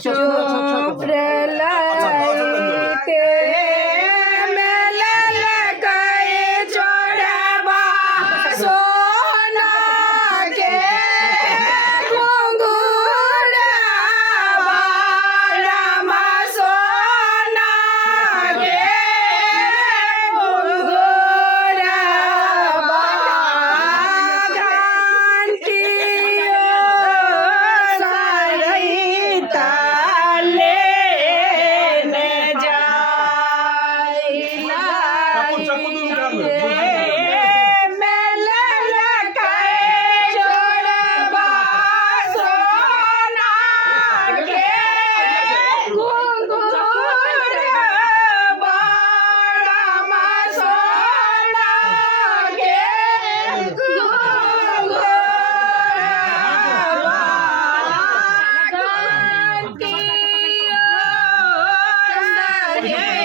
प्रलयते मेलल गए छोड़बा सोना के घुंघुरबा रामा सोना के घुंघुरबा घंटियो सरिता लेने जाई मेलल गए छोड़बा सोना के घुंघुरबा रामा सोना के घुंघुरबा घंटियो